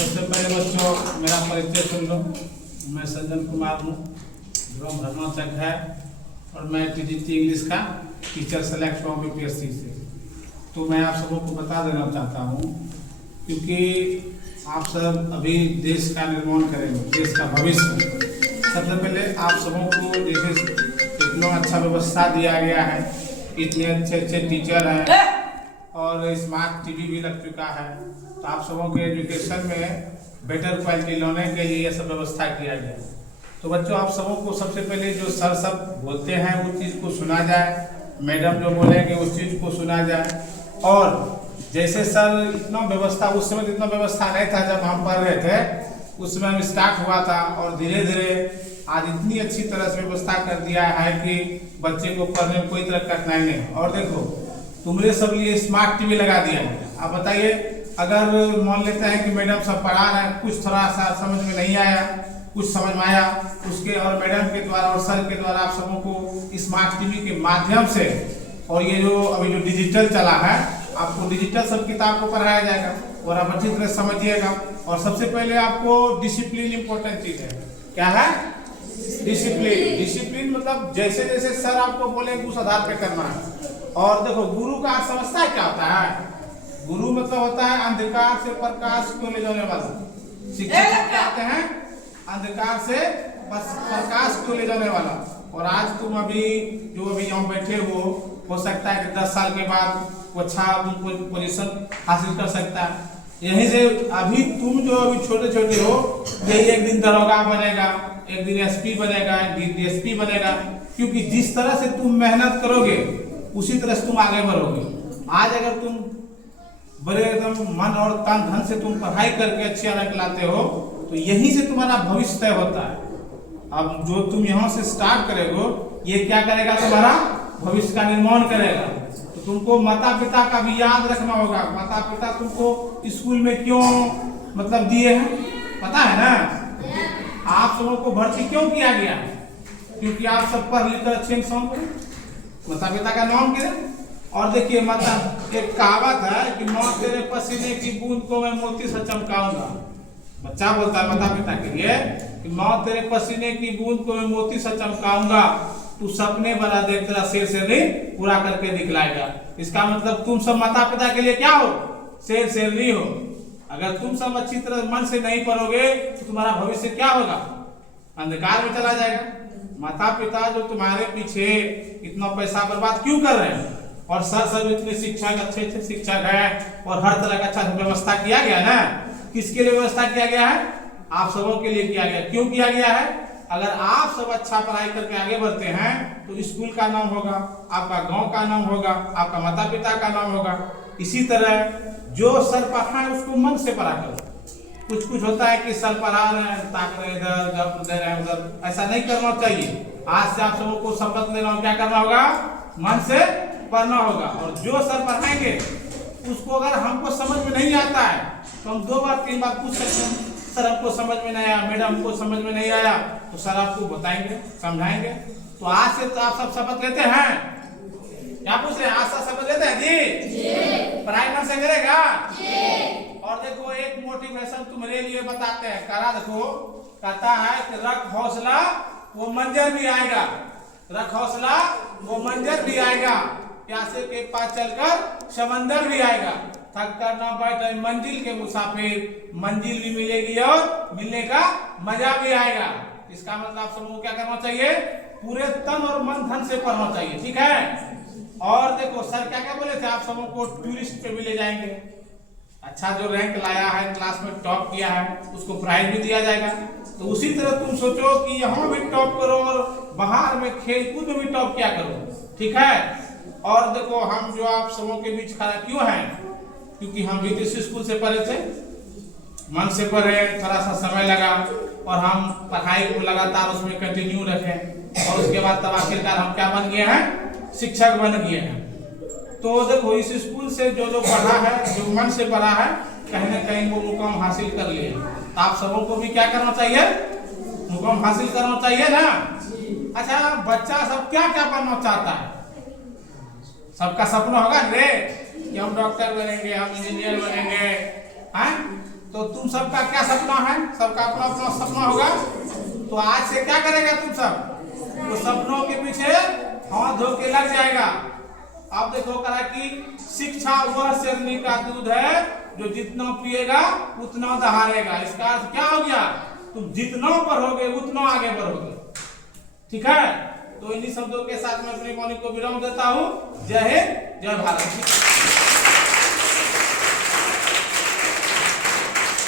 सबसे पहले बच्चों मेरा परिचय सुन लो। मैं सज्जन कुमार हूँ, ग्राम धर्माचक है और मैं टीजीटी इंग्लिश का टीचर सेलेक्ट हुआ यूपीएससी से। तो मैं आप सबों को बता देना चाहता हूँ, क्योंकि आप सब अभी देश का निर्माण करेंगे, देश का भविष्य। सबसे पहले आप सबों को जैसे इतना अच्छा व्यवस्था दिया गया है, इतने अच्छे अच्छे टीचर हैं और स्मार्ट टीवी भी लग चुका है, तो आप सबों के एजुकेशन में बेटर क्वालिटी लाने के लिए ये सब व्यवस्था किया गया है। तो बच्चों आप सबों को सबसे पहले जो सर सब बोलते हैं उस चीज़ को सुना जाए, मैडम जो बोलेंगे उस चीज़ को सुना जाए। और जैसे सर इतना व्यवस्था, उस समय इतना व्यवस्था नहीं था जब हम पढ़ रहे थे, उस समय हम स्टार्ट हुआ था और धीरे धीरे आज इतनी अच्छी तरह से व्यवस्था कर दिया है कि बच्चे को पढ़ने में कोई तरह कठिनाई नहीं। और देखो तुम्हारे सब लिए स्मार्ट टीवी लगा दिया है। आप बताइए, अगर मान लेते हैं कि मैडम सब पढ़ा रहे हैं, कुछ थोड़ा सा समझ में नहीं आया, कुछ समझ में आया, उसके और मैडम के द्वारा और सर के द्वारा आप सबों को स्मार्ट टीवी के माध्यम से, और ये जो अभी जो डिजिटल चला है, आपको डिजिटल सब किताब को पढ़ाया जाएगा और आप अच्छी तरह समझिएगा। और सबसे पहले आपको डिसिप्लिन इंपॉर्टेंट चीज है। क्या है? डिसिप्लिन। डिसिप्लिन मतलब जैसे जैसे सर आपको बोलेंगे उस आधार पे करना है। और देखो गुरु का समझता है क्या होता है? गुरु मतलब होता है अंधकार से प्रकाश को ले जाने वाला। शिक्षक कहते हैं अंधकार से प्रकाश को ले जाने वाला। और आज तुम अभी जो अभी यहाँ बैठे हो सकता है कि 10 साल के बाद वो अच्छा पोजीशन हासिल कर सकता है। यहीं से अभी तुम जो अभी छोटे छोटे हो, यही एक दिन दरोगा बनेगा, एक दिन एसपी बनेगा, एक दिन डीएसपी बनेगा। क्योंकि जिस तरह से तुम मेहनत करोगे उसी तरह से तुम आगे बढ़ोगे। आज अगर तुम बड़े एकदम मन और तन धन से तुम पढ़ाई करके अच्छे रैंक लाते हो, तो यहीं से तुम्हारा भविष्य तय होता है। अब जो तुम यहाँ से स्टार्ट करेगो, ये क्या करेगा? तुम्हारा भविष्य का निर्माण करेगा। तो तुमको माता पिता का भी याद रखना होगा। माता पिता तुमको स्कूल में क्यों मतलब दिए हैं, पता है ना? आप सबों को भर्ती क्यों किया गया है? क्योंकि आप सब पढ़ लिख कर अच्छे इंसान बने, माता पिता का नाम गिरे। और देखिए माता, एक कहावत है कि माँ तेरे पसीने की बूंद को मैं मोती से चमकाऊंगा। बच्चा बोलता है माता पिता के लिए कि माँ तेरे पसीने की बूंद को मैं मोती से चमकाऊंगा, तू सपने बड़ा देख तेरा शेर शेरनी पूरा करके दिखलाएगा। इसका मतलब तुम सब माता पिता के लिए क्या हो? शेर शेरनी हो। अगर तुम सब अच्छी तरह मन से नहीं पढ़ोगे तो तुम्हारा भविष्य क्या होगा? अंधकार में चला जाएगा। माता पिता जो तुम्हारे पीछे इतना पैसा बर्बाद क्यों कर रहे हैं? और सर सब इतने शिक्षक, अच्छे अच्छे शिक्षक हैं और हर तरह का अच्छा व्यवस्था किया गया ना। किसके लिए व्यवस्था किया गया है? आप सबों के लिए किया गया। क्यों किया गया है? अगर आप सब अच्छा पढ़ाई करके आगे बढ़ते हैं तो स्कूल का नाम होगा, आपका गांव का नाम होगा, आपका माता पिता का नाम होगा। इसी तरह जो सर पढ़ा है उसको मन से पढ़ा करो। कुछ कुछ होता है कि सर पढ़ा रहे हैं, ताक रहे इधर, जब दे रहे हैं उधर, ऐसा नहीं करना चाहिए। आज से आप सबों को शपथ लेना हो, क्या करना होगा? मन से पढ़ना होगा। और जो सर पढ़ाएंगे उसको अगर हमको समझ में नहीं आता है तो हम 2 बार 3 बार पूछ सकते हैं, सर हमको समझ में नहीं आया, मैडम हमको समझ में नहीं आया, तो सर आपको बताएंगे, समझाएंगे। तो आज से तो आप सब शपथ लेते हैं? क्या पूछ रहे हैं? आज से शपथ लेते हैं जी? पढ़ाई मन से करेगा? और देखो एक मोटिवेशन तुम्हारे लिए बताते हैं, करा देखो। कहता है कि रख हौसला वो मंजर भी आएगा, रख हौसला वो मंजर भी आएगा, प्यासे के पास चलकर समंदर भी आएगा, थक कर ना बैठे मंजिल के मुसाफिर, मंजिल भी मिलेगी और मिलने का मजा भी आएगा। इसका मतलब आप सबको क्या करना चाहिए? पूरे तन और मन धन से पढ़ना चाहिए, ठीक है? और देखो सर क्या क्या बोले थे, आप सबों को टूरिस्ट पे भी ले जाएंगे। अच्छा जो रैंक लाया है, क्लास में टॉप किया है, उसको प्राइज भी दिया जाएगा। तो उसी तरह तुम सोचो कि यहाँ भी टॉप करो और बाहर में खेल कूद में भी टॉप क्या करो, ठीक है? और देखो हम जो आप सबों के बीच खड़ा क्यों हैं? क्योंकि हम विदेशी स्कूल से पढ़े थे, मन से पढ़े, थोड़ा सा समय लगा और हम पढ़ाई को लगातार उसमें कंटिन्यू रखें और उसके बाद तब आखिरकार हम क्या बन गए हैं? शिक्षक बन गए हैं। तो देखो इस स्कूल से जो जो पढ़ा है, जो मन से पढ़ा है, कहीं ना कहीं वो मुकाम हासिल कर लिए। तो आप सबों को भी क्या करना चाहिए? मुकाम हासिल करना चाहिए ना। अच्छा बच्चा सब क्या क्या बनना चाहता है? सबका सपना होगा रे कि हम डॉक्टर बनेंगे, हम इंजीनियर बनेंगे, हैं? तो तुम सबका क्या सपना है? सबका अपना अपना सपना होगा। तो आज से क्या करेगा तुम सब? तो सपनों के पीछे हाथ धो के लग जाएगा। अब देखो कहा कि शिक्षा वह शेरनी का दूध है जो जितना पिएगा उतना दहाड़ेगा। इसका अर्थ क्या हो गया? तुम जितना पढ़ोगे उतना आगे बढ़ोगे। ठीक है, तो इन्हीं शब्दों के साथ मैं अपनी वाणी को विराम देता हूँ। जय हिंद, जय भारत।